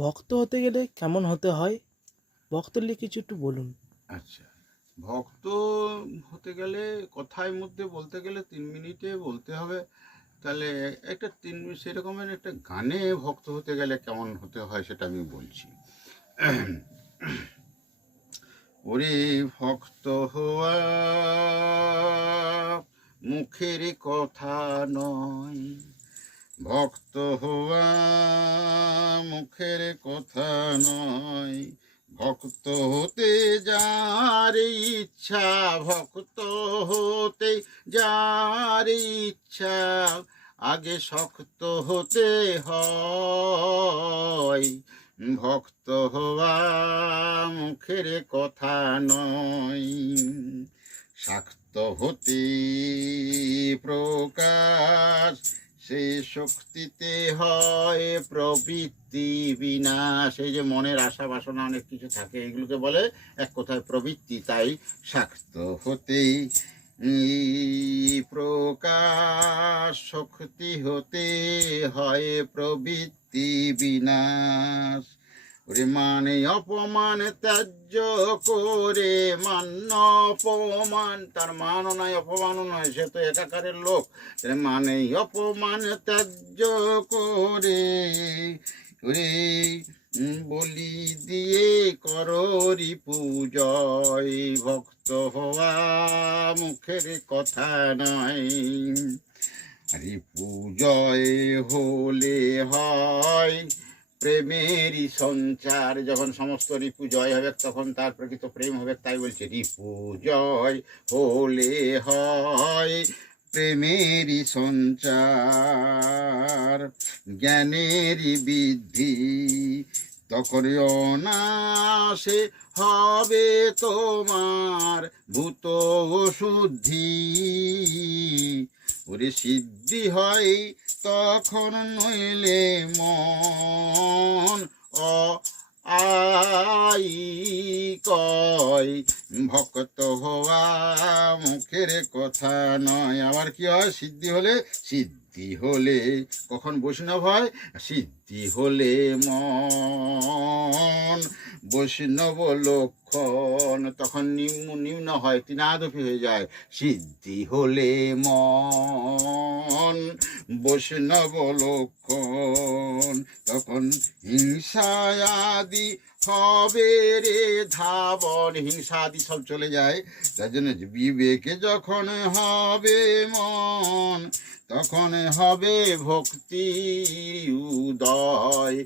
ভক্ত হতে গেলে কেমন হতে হয়? ভক্ত নিয়ে কিছু একটু বলুন। আচ্ছা, ভক্ত হতে গেলে কথার মধ্যে বলতে গেলে 3 মিনিটে বলতে হবে। তাহলে একটা সেরকমের একটা গানে ভক্ত হতে গেলে কেমন হতে হয় সেটা আমি বলছি। ওরে ভক্ত হওয়া মুখের কথা নয়, ভক্ত হওয়া মুখের কথা নয়, ভক্ত হতে যার ইচ্ছা, ভক্ত হতে যার ইচ্ছা, আগে শক্ত হতে হয়। ভক্ত হওয়া মুখের কথা নয়, শাক্ত হতে প্রকাশ, সে শক্তিতে হয় প্রবৃত্তি বিনাশ। এই যে মনের আশা বাসনা অনেক কিছু থাকে, এগুলোকে বলে এক কথায় প্রবৃত্তি। তাই শাক্ত হতেই প্রকাশ, শক্তি হতে হয় প্রবৃত্তি বিনাশ। ওরে মানে অপমান ত্যায্য করে, মান্য অপমান, তার মানও নয় অপমানও নয়, সে তো একাকারের লোক। মানে অপমান ত্যায্য করে, ওরে বলি দিয়ে কররি পূজয়। ভক্ত হওয়া মুখের কথা নয়, আরে পূজয় হলে হয় প্রেমেরই সঞ্চার। যখন সমস্ত রিপু জয় হবে তখন তার প্রকৃত প্রেম হবে। তাই বলছে রিপু জয় হলে হয় প্রেমেরই সঞ্চার, জ্ঞানেরই বৃদ্ধি তখন অনাসে হবে তোমার ভূত শুদ্ধি। ওরে সিদ্ধি হয় তখন, নইলে মন আই কয়। ভক্ত হওয়া মুখের কথা নয়। আবার কি হয়? সিদ্ধি হলে, সিদ্ধি হলে কখন বৈষ্ণব হয়? সিদ্ধি হলে মন বৈষ্ণব লক্ষণ, তখন নিম্ন হয়, তৃণাদপি হয়ে যায়। সিদ্ধি হলে মন বৈষ্ণব লক্ষণ, তখন হিংসায়াদি হবে রে ধাবন। হিংসাদি সব চলে যায়। তার জন্য বিবেকে যখন হবে মন, তখন হবে ভক্তি উদয়।